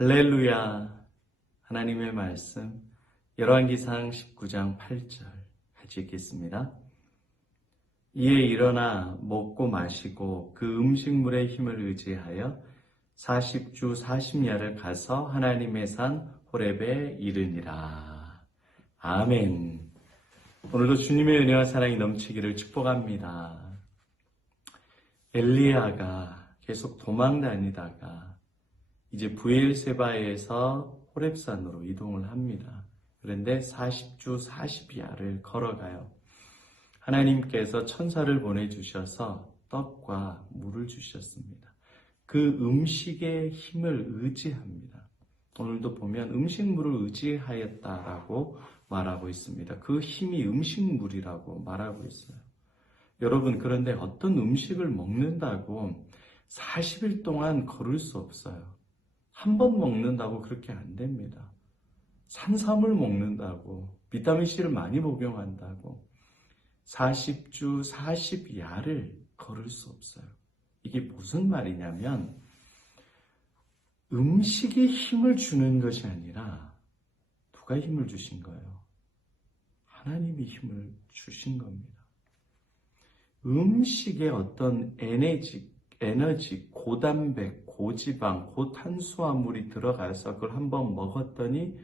할렐루야. 하나님의 말씀 열왕기상 19장 8절 같이 읽겠습니다. 이에 일어나 먹고 마시고 그 음식물의 힘을 의지하여 40주 40야를 가서 하나님의 산 호렙에 이르니라. 아멘. 오늘도 주님의 은혜와 사랑이 넘치기를 축복합니다. 엘리야가 계속 도망 다니다가 이제 브엘세바에서 호렙산으로 이동을 합니다. 그런데 40주 40야를 걸어가요. 하나님께서 천사를 보내주셔서 떡과 물을 주셨습니다. 그 음식의 힘을 의지합니다. 오늘도 보면 음식물을 의지하였다라고 말하고 있습니다. 그 힘이 음식물이라고 말하고 있어요. 여러분, 그런데 어떤 음식을 먹는다고 40일 동안 걸을 수 없어요. 한 번 먹는다고 그렇게 안 됩니다. 산삼을 먹는다고, 비타민C를 많이 복용한다고 40주 40야를 걸을 수 없어요. 이게 무슨 말이냐면 음식이 힘을 주는 것이 아니라 누가 힘을 주신 거예요? 하나님이 힘을 주신 겁니다. 음식의 어떤 에너지, 고단백, 고지방, 고탄수화물이 들어가서 그걸 한번 먹었더니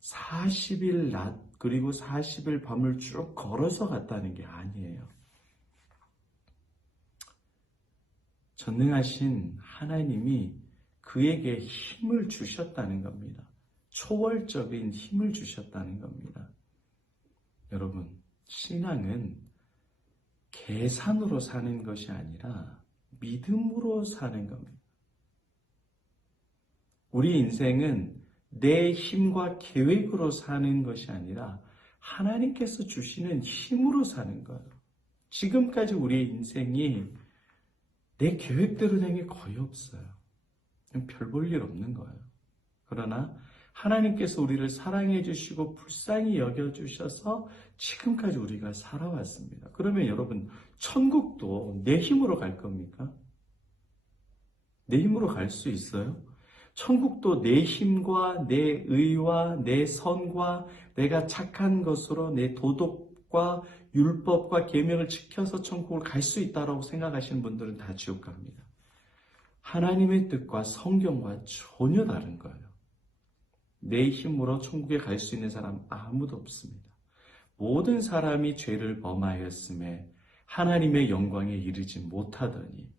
40일 낮 그리고 40일 밤을 쭉 걸어서 갔다는 게 아니에요. 전능하신 하나님이 그에게 힘을 주셨다는 겁니다. 초월적인 힘을 주셨다는 겁니다. 여러분, 신앙은 계산으로 사는 것이 아니라 믿음으로 사는 겁니다. 우리 인생은 내 힘과 계획으로 사는 것이 아니라 하나님께서 주시는 힘으로 사는 거예요. 지금까지 우리의 인생이 내 계획대로 된 게 거의 없어요. 별 볼 일 없는 거예요. 그러나 하나님께서 우리를 사랑해 주시고 불쌍히 여겨주셔서 지금까지 우리가 살아왔습니다. 그러면 여러분, 천국도 내 힘으로 갈 겁니까? 내 힘으로 갈 수 있어요? 천국도 내 힘과 내 의와 내 선과 내가 착한 것으로 내 도덕과 율법과 계명을 지켜서 천국을 갈 수 있다고 생각하시는 분들은 다 지옥 갑니다. 하나님의 뜻과 성경과 전혀 다른 거예요. 내 힘으로 천국에 갈 수 있는 사람 아무도 없습니다. 모든 사람이 죄를 범하였음에 하나님의 영광에 이르지 못하더니,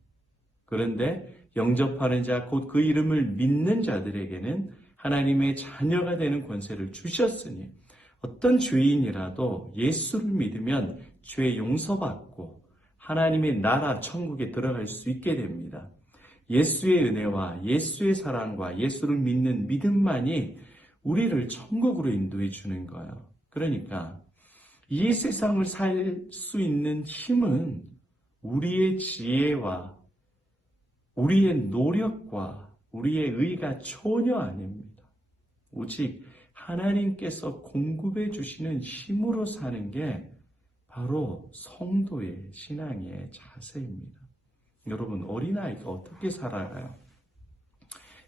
그런데 영접하는 자 곧 그 이름을 믿는 자들에게는 하나님의 자녀가 되는 권세를 주셨으니 어떤 죄인이라도 예수를 믿으면 죄 용서받고 하나님의 나라 천국에 들어갈 수 있게 됩니다. 예수의 은혜와 예수의 사랑과 예수를 믿는 믿음만이 우리를 천국으로 인도해 주는 거예요. 그러니까 이 세상을 살 수 있는 힘은 우리의 지혜와 우리의 노력과 우리의 의가 전혀 아닙니다. 오직 하나님께서 공급해 주시는 힘으로 사는 게 바로 성도의 신앙의 자세입니다. 여러분, 어린아이가 어떻게 살아가요?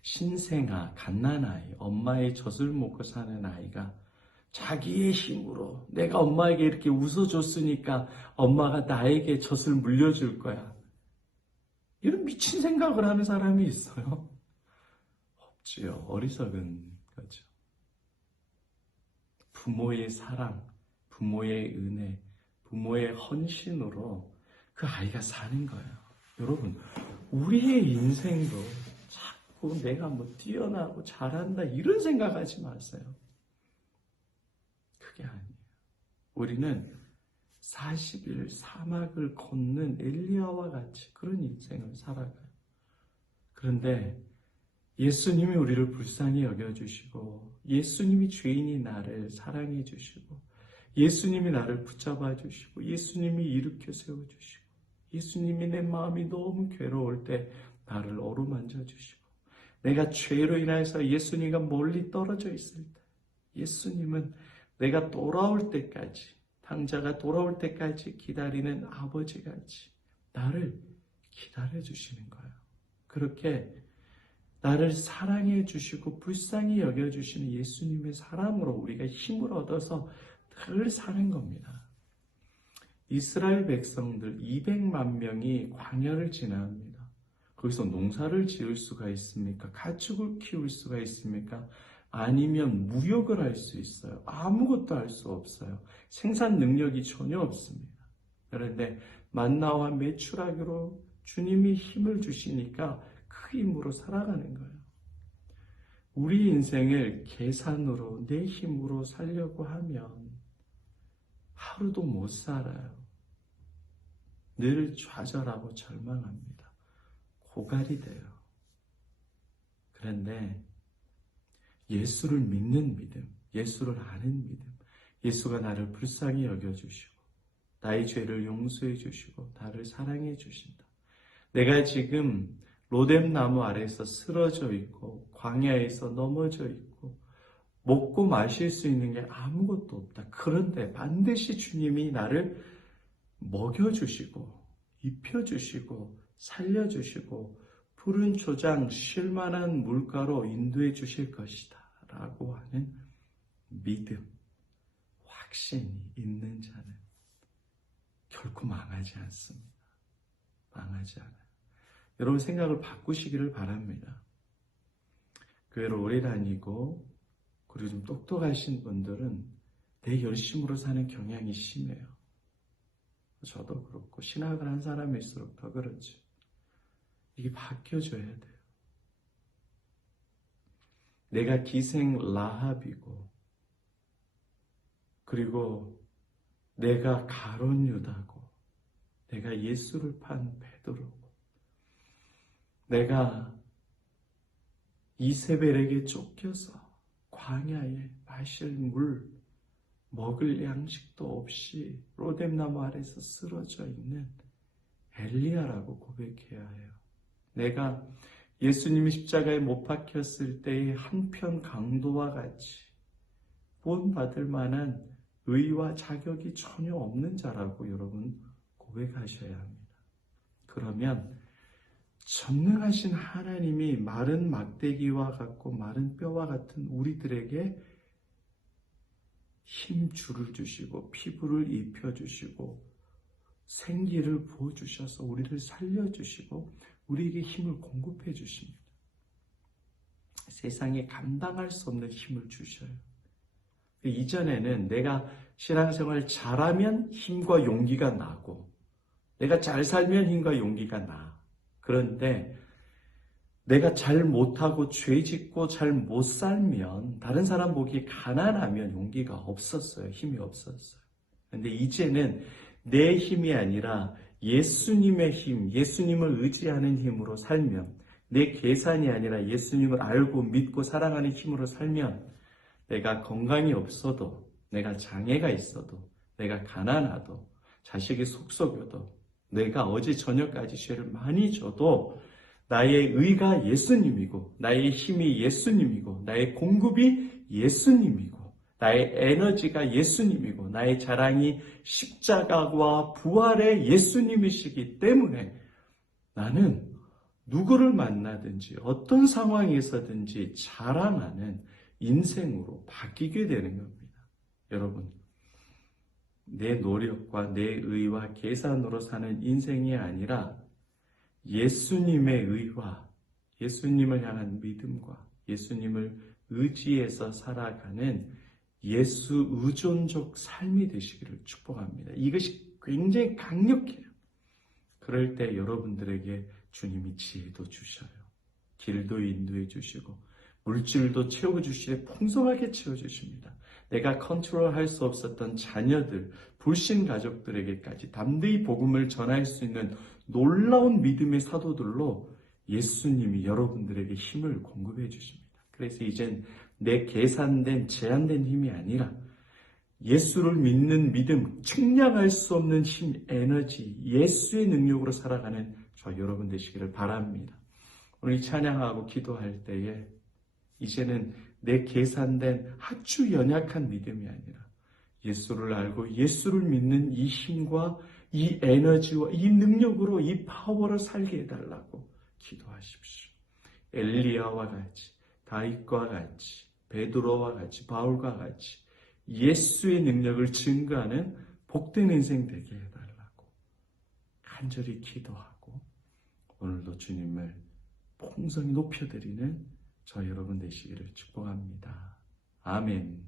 신생아, 갓난아이, 엄마의 젖을 먹고 사는 아이가 자기의 힘으로 내가 엄마에게 이렇게 웃어줬으니까 엄마가 나에게 젖을 물려줄 거야. 이런 미친 생각을 하는 사람이 있어요? 없지요. 어리석은 거죠. 부모의 사랑, 부모의 은혜, 부모의 헌신으로 그 아이가 사는 거예요. 여러분, 우리의 인생도 자꾸 내가 뭐 뛰어나고 잘한다 이런 생각하지 마세요. 그게 아니에요. 우리는 40일 사막을 걷는 엘리야와 같이 그런 인생을 살아가요. 그런데 예수님이 우리를 불쌍히 여겨주시고 예수님이 죄인이 나를 사랑해 주시고 예수님이 나를 붙잡아 주시고 예수님이 일으켜 세워주시고 예수님이 내 마음이 너무 괴로울 때 나를 어루만져 주시고 내가 죄로 인해서 예수님과 멀리 떨어져 있을 때 예수님은 내가 돌아올 때까지, 당자가 돌아올 때까지 기다리는 아버지같이 나를 기다려 주시는 거예요. 그렇게 나를 사랑해 주시고 불쌍히 여겨주시는 예수님의 사랑으로 우리가 힘을 얻어서 늘 사는 겁니다. 이스라엘 백성들 200만 명이 광야를 지나갑니다. 거기서 농사를 지을 수가 있습니까? 가축을 키울 수가 있습니까? 아니면 무역을 할 수 있어요. 아무것도 할 수 없어요. 생산 능력이 전혀 없습니다. 그런데 만나와 메추라기로 주님이 힘을 주시니까 그 힘으로 살아가는 거예요. 우리 인생을 계산으로 내 힘으로 살려고 하면 하루도 못 살아요. 늘 좌절하고 절망합니다. 고갈이 돼요. 그런데 예수를 믿는 믿음, 예수를 아는 믿음, 예수가 나를 불쌍히 여겨주시고 나의 죄를 용서해 주시고 나를 사랑해 주신다. 내가 지금 로뎀나무 아래에서 쓰러져 있고 광야에서 넘어져 있고 먹고 마실 수 있는 게 아무것도 없다. 그런데 반드시 주님이 나를 먹여주시고 입혀주시고 살려주시고 푸른 초장 쉴만한 물가로 인도해 주실 것이다 라고 하는 믿음, 확신이 있는 자는 결코 망하지 않습니다. 망하지 않아요. 여러분 생각을 바꾸시기를 바랍니다. 교회를 오래 다니고 그리고 좀 똑똑하신 분들은 내 열심으로 사는 경향이 심해요. 저도 그렇고 신학을 한 사람일수록 더 그렇죠. 이게 바뀌어져야 돼요. 내가 기생 라합이고 그리고 내가 가룟 유다고 내가 예수를 판 베드로고 내가 이세벨에게 쫓겨서 광야에 마실 물, 먹을 양식도 없이 로뎀나무 아래서 쓰러져 있는 엘리야라고 고백해야 해요. 내가 예수님이 십자가에 못 박혔을 때의 한편 강도와 같이 구원받을 만한 의와 자격이 전혀 없는 자라고 여러분 고백하셔야 합니다. 그러면 전능하신 하나님이 마른 막대기와 같고 마른 뼈와 같은 우리들에게 힘줄을 주시고 피부를 입혀주시고 생기를 부어주셔서 우리를 살려주시고 우리에게 힘을 공급해 주십니다. 세상에 감당할 수 없는 힘을 주셔요. 이전에는 내가 신앙생활 잘하면 힘과 용기가 나고 내가 잘 살면 힘과 용기가 나. 그런데 내가 잘 못하고 죄 짓고 잘 못 살면 다른 사람 보기에 가난하면 용기가 없었어요. 힘이 없었어요. 그런데 이제는 내 힘이 아니라 예수님의 힘, 예수님을 의지하는 힘으로 살면 내 계산이 아니라 예수님을 알고 믿고 사랑하는 힘으로 살면 내가 건강이 없어도 내가 장애가 있어도 내가 가난하도 자식이 속썩여도 내가 어제 저녁까지 죄를 많이 져도 나의 의가 예수님이고 나의 힘이 예수님이고 나의 공급이 예수님이고 나의 에너지가 예수님이고 나의 자랑이 십자가와 부활의 예수님이시기 때문에 나는 누구를 만나든지 어떤 상황에서든지 자랑하는 인생으로 바뀌게 되는 겁니다. 여러분, 내 노력과 내 의와 계산으로 사는 인생이 아니라 예수님의 의와 예수님을 향한 믿음과 예수님을 의지해서 살아가는 예수 의존적 삶이 되시기를 축복합니다. 이것이 굉장히 강력해요. 그럴 때 여러분들에게 주님이 지혜도 주셔요. 길도 인도해 주시고 물질도 채워주시되 풍성하게 채워주십니다. 내가 컨트롤할 수 없었던 자녀들, 불신 가족들에게까지 담대히 복음을 전할 수 있는 놀라운 믿음의 사도들로 예수님이 여러분들에게 힘을 공급해 주십니다. 그래서 이젠 내 계산된 제한된 힘이 아니라 예수를 믿는 믿음, 측량할 수 없는 힘, 에너지, 예수의 능력으로 살아가는 저 여러분 되시기를 바랍니다. 오늘 찬양하고 기도할 때에 이제는 내 계산된 아주 연약한 믿음이 아니라 예수를 알고 예수를 믿는 이 힘과 이 에너지와 이 능력으로 이 파워를 살게 해달라고 기도하십시오. 엘리야와 같이, 다윗과 같이, 베드로와 같이, 바울과 같이 예수의 능력을 증거하는 복된 인생 되게 해달라고 간절히 기도하고 오늘도 주님을 풍성히 높여드리는 저 여러분 되시기를 축복합니다. 아멘.